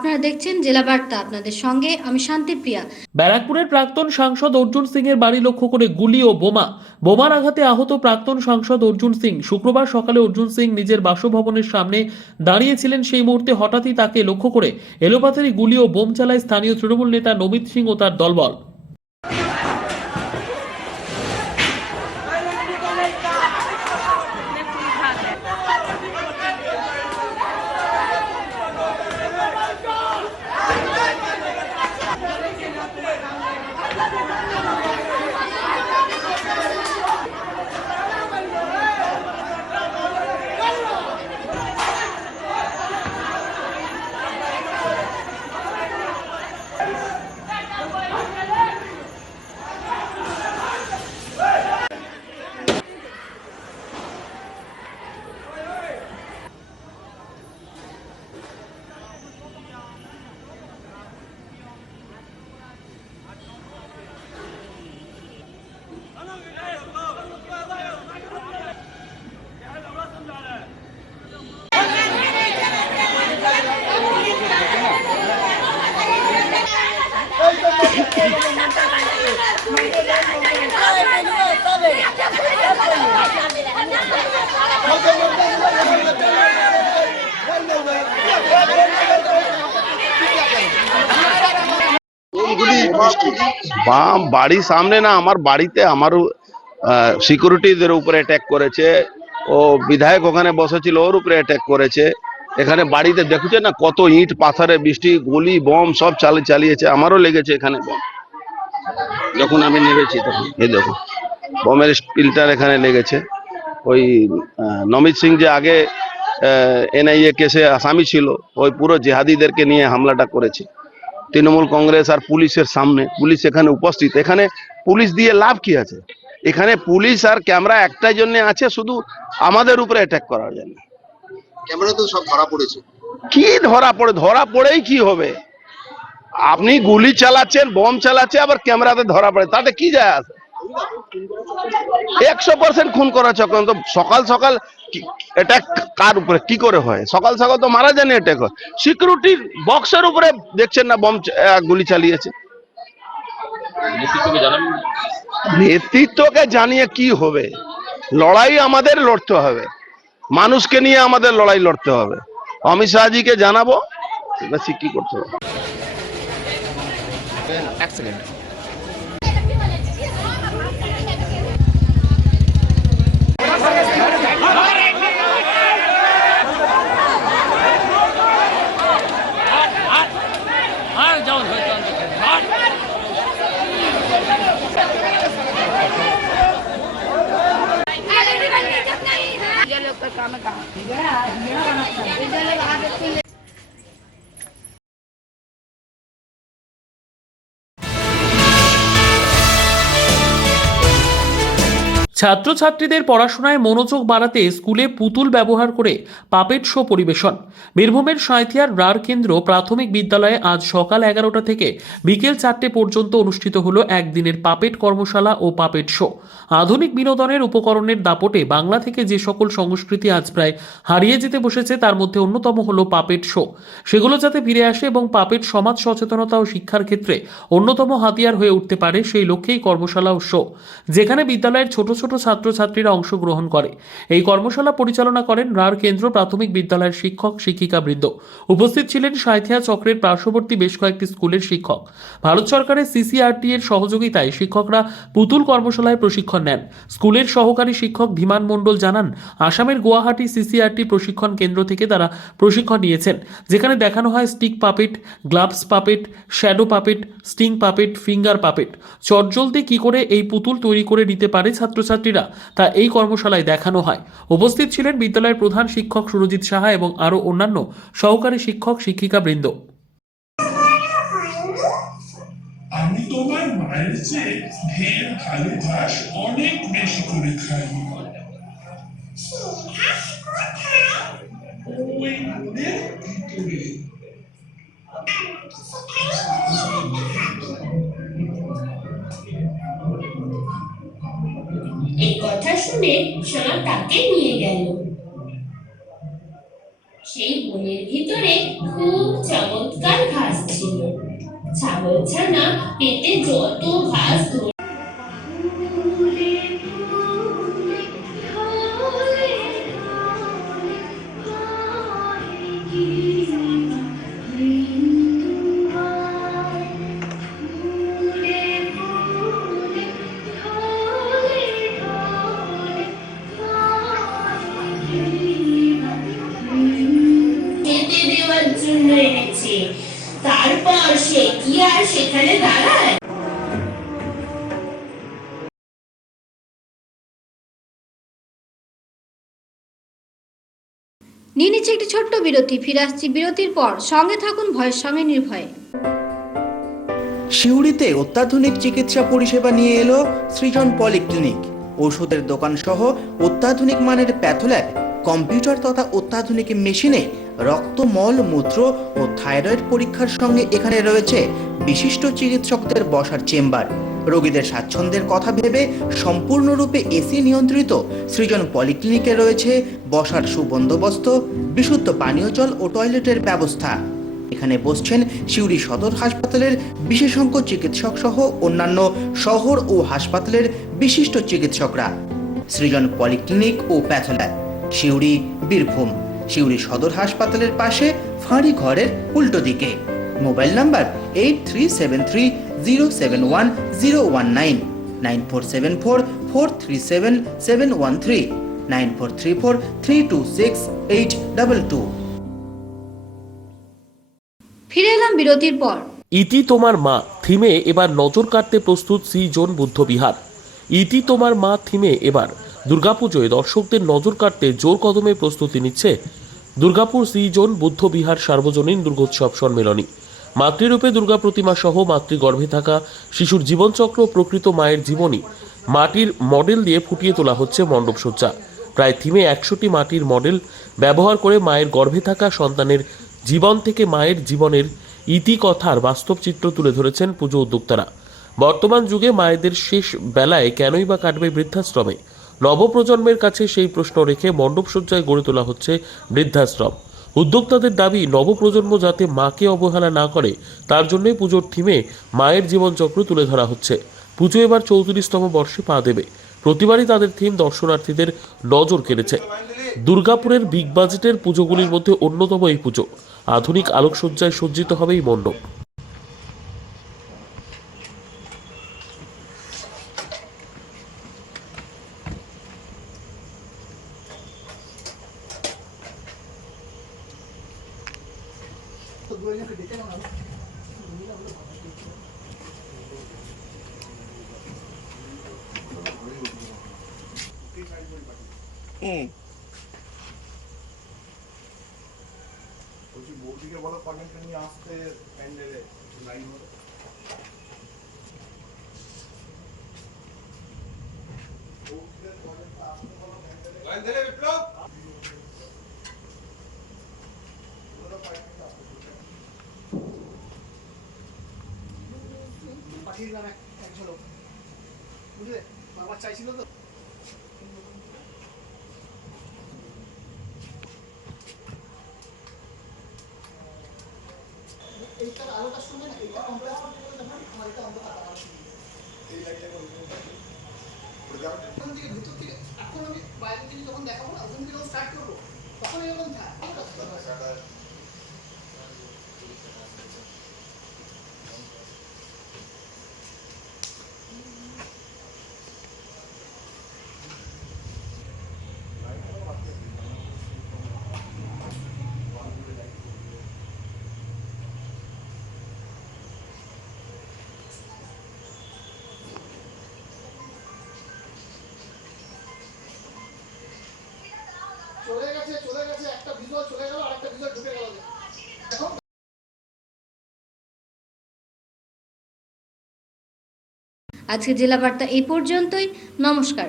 আপনারা দেখছেন জেলা বার্তা, আপনাদের সঙ্গে আমি শান্তিপ্রিয়া। ব্যারাকপুরের প্রাক্তন সাংসদ অর্জুন সিং এর বাড়ি লক্ষ্য করে গুলি ও বোমার আঘাতে আহত প্রাক্তন সাংসদ অর্জুন সিং। শুক্রবার সকালে অর্জুন সিং নিজের বাসভবনের সামনে দাঁড়িয়েছিলেন। সেই মুহূর্তে হঠাৎই তাকে লক্ষ্য করে এলোপাথারি গুলি ও বোম চালায় স্থানীয় তৃণমূল নেতা নমিত সিং ও তার দলবল। বাড়ির সামনে না, আমার বাড়িতে আমার সিকিউরিটিদের উপরে অ্যাটাক করেছে। ও বিধায়ক ওখানে বসেছিল, ওর উপরে অ্যাটাক করেছে। এখানে বাড়িতে দেখছে না কত ইট পাথরে বৃষ্টি, গুলি বম সব চালিয়েছে। আমারও লেগেছে এখানে বম, যখন আমি নেমেছি তখন। এই দেখো বমের স্পিলটার এখানে লেগেছে। ওই নমিত সিং যে আগে এনআইএ কেসে আসামি ছিল, ওই পুরো জেহাদিদেরকে নিয়ে হামলাটা করেছে। তৃণমূল কংগ্রেস আর পুলিশের সামনে, পুলিশ এখানে উপস্থিত। এখানে পুলিশ দিয়ে লাভ কি আছে? এখানে পুলিশ আর ক্যামেরা একটাই জন্য আছে, শুধু আমাদের উপরে অ্যাটাক করার জন্য। ক্যামেরা তো সব ধরা পড়েছে। কি ধরা পড়েই কি হবে? আপনি গুলি চালাচ্ছেন, বম চালাচ্ছে, আবার ক্যামেরাতে ধরা পড়ে, তাতে কি যায় আসে? 100% খুন করা চক্রান্ত। সকাল সকাল অ্যাটাক কার উপরে কি করে হয়? সকাল সকাল তো মারা যায়নি, অ্যাটাক হয় সিকিউরিটির বক্সের উপরে। দেখছেন না বম গুলি চালিয়েছে। নেতৃত্বকে জানিয়ে কি হবে? লড়াই আমাদের লড়তে হবে, মানুষকে নিয়ে আমাদের লড়াই লড়তে হবে। অমিত শাহজিকে জানাবো কি করতে হবে। এক সেকেন্ড। काम है कहाँ ছাত্রছাত্রীদের পড়াশোনায় মনোযোগ বাড়াতে স্কুলে পুতুল ব্যবহার করে পাপেট শো পরিবেশন। বীরভূমের সাঁইথিয়ার রার কেন্দ্র প্রাথমিক বিদ্যালয়ে আজ সকাল 11টা থেকে বিকেল 4টে পর্যন্ত অনুষ্ঠিত হলো একদিনের পাপেট কর্মশালা ও পাপেট শো। আধুনিক বিনোদনের উপকরণের দাপটে বাংলা থেকে যে সকল সংস্কৃতি আজ প্রায় হারিয়ে যেতে বসেছে তার মধ্যে অন্যতম হলো পাপেট শো। সেগুলো যাতে ফিরে আসে এবং পাপেট সমাজ সচেতনতা ও শিক্ষার ক্ষেত্রে অন্যতম হাতিয়ার হয়ে উঠতে পারে, সেই লক্ষ্যেই কর্মশালা ও শো, যেখানে বিদ্যালয়ের ছোট ছোট ছাত্রছাত্রীরা অংশগ্রহণ করে। এই কর্মশালা পরিচালনা করেন রার কেন্দ্র প্রাথমিক বিদ্যালয়ের শিক্ষক শিক্ষিকা বৃন্দ। উপস্থিত ছিলেন সাঁইথিয়া চক্রের পার্শ্ববর্তী বেশ কয়েকটি স্কুলের শিক্ষক। ভারত সরকারের সিসিআরটি এর সহযোগিতায় শিক্ষকরা পুতুল কর্মশালায় প্রশিক্ষণ নেন। স্কুলের সহকারী শিক্ষক ধীমান মণ্ডল জানান, আসামের গুয়াহাটি সিসিআরটি প্রশিক্ষণ কেন্দ্র থেকে তারা প্রশিক্ষণ নিয়েছেন, যেখানে দেখানো হয় stick puppet, gloves puppet, shadow puppet, string puppet, finger puppet. চটজলদি কি করে এই পুতুল তৈরি করে নিতে পারে ছাত্রছাত্রীরা, তা এই কর্মশালায় দেখানো হয়। উপস্থিত ছিলেন বিদ্যালয়ের প্রধান শিক্ষক সুরজিৎ সাহা এবং আরও অন্যান্য সহকারী শিক্ষক শিক্ষিকা বৃন্দ। আমি তোমার মায়ের চেয়ে ঢের ভালো ঘাস অনেক বেশি করে খাই। ওই মনের ভিতরে। এই কথা শুনে সোনা তাকে নিয়ে গেল। সেই বনের ভিতরে খুব চমৎকার ঘাস ছিল। ছাগলছানা পেটে যত ঘাস খেতে দেওয়ার জন্য এনেছে, তারপর সে কি আর সেখানে দাঁড়ায়? নিয়ে নিচ্ছে একটি ছোট্ট বিরতি, ফিরে আসছি বিরতির পর। সঙ্গে থাকুন ভয়ের সঙ্গে নির্ভয়ে। সিউড়িতে অত্যাধুনিক চিকিৎসা পরিষেবা নিয়ে এলো সৃজন পলিক্লিনিক। ওষুধের দোকান সহ অত্যাধুনিক মানের প্যাথোল্যাব, কম্পিউটার তথা অত্যাধুনিক মেশিনে রক্ত, মল, মূত্র ও থাইরয়েড পরীক্ষার সঙ্গে এখানে রয়েছে বিশিষ্ট চিকিৎসকদের বসার চেম্বার। রোগীদের স্বাচ্ছন্দ্যের কথা ভেবে সম্পূর্ণরূপে এসি নিয়ন্ত্রিত সৃজন পলিক্লিনিকে রয়েছে বসার সুবন্দোবস্ত, বিশুদ্ধ পানীয় জল ও টয়লেটের ব্যবস্থা। এখানে বসছেন সিউড়ি সদর হাসপাতালের বিশেষজ্ঞ চিকিৎসক সহ অন্যান্য শহর ও হাসপাতালের বিশিষ্ট চিকিৎসকরা। সৃজন পলিক্লিনিক ও প্যাথোল্যাব, সিউড়ি, বীরভূম। সিউড়ি সদর হাসপাতালের পাশে ফাঁড়ি ঘরের উল্টো দিকে। Mobile number 8373071019, 9474437713, 9434326822। ফিরে এলাম বিরতির পর। ইতি তোমার মা থিমে এবার নজর কাটতে প্রস্তুত সি জোন বুদ্ধবিহার। ইতি তোমার মা থিমে এবার দুর্গাপুজোয় দর্শকদের নজর কাটতে জোর কদমে প্রস্তুতি নিচ্ছে দুর্গাপুর সি জোন বুদ্ধবিহার সার্বজনীন দুর্গোৎসব সম্মেলনী। মাতৃরূপে দুর্গা প্রতিমা সহ মাতৃগর্ভে থাকা শিশুর জীবনচক্র, প্রকৃত মায়ের জীবনী মাটির মডেল দিয়ে ফুটিয়ে তোলা হচ্ছে মণ্ডপসজ্জা। প্রায় থিমে 100টি মাটির মডেল ব্যবহার করে মায়ের গর্ভে থাকা সন্তানের জীবন থেকে মায়ের জীবনের ইতিকথার বাস্তব চিত্র তুলে ধরেছেন পুজো উদ্যোক্তারা। বর্তমান যুগে মায়েদের শেষ বেলায় কেনই বা কাটবে বৃদ্ধাশ্রমে? নবপ্রজন্মের কাছে সেই প্রশ্ন রেখে মণ্ডপসজ্জায় গড়ে তোলা হচ্ছে বৃদ্ধাশ্রম। উদ্যোক্তাদের দাবি, নবপ্রজন্ম যাতে মাকে অবহেলা না করে তার জন্যই পুজোর থিমে মায়ের জীবনচক্র তুলে ধরা হচ্ছে। পুজো এবার 34তম বর্ষে পা দেবে। প্রতিবারই তাদের থিম দর্শনার্থীদের নজর কেড়েছে। দুর্গাপুরের বিগ বাজেটের পুজোগুলির মধ্যে অন্যতম এই পুজো। আধুনিক আলোকসজ্জায় সজ্জিত হবে এই মণ্ডপ। বলছি বৌদিকে বলো কমেন্টে নিয়ে আসতে প্যান্ডেলে লাইন হলো। লাইন দিলে বিপ্লব পাঠিয়ে দিলাম এক ঝলক, বুঝলে বাবা চাইছিল তো। এইটার আলোটার সঙ্গে না এইটা কম্পেয়ার করতে গেলে তখন আমার এটা অন্ধকার আলো শুরু এই লাইটটা ওখান থেকে ভিতর থেকে এখন আমি বাইরে থেকে যখন দেখাবো না ওখান থেকে যখন স্টার্ট করবো তখন এরকম থাকে। চলে গেছে একটা ভিজুয়াল চলে গেল আর একটা ভিজুয়াল ঢুকে গেল। আজকে জেলা বার্তা এই পর্যন্তই। নমস্কার।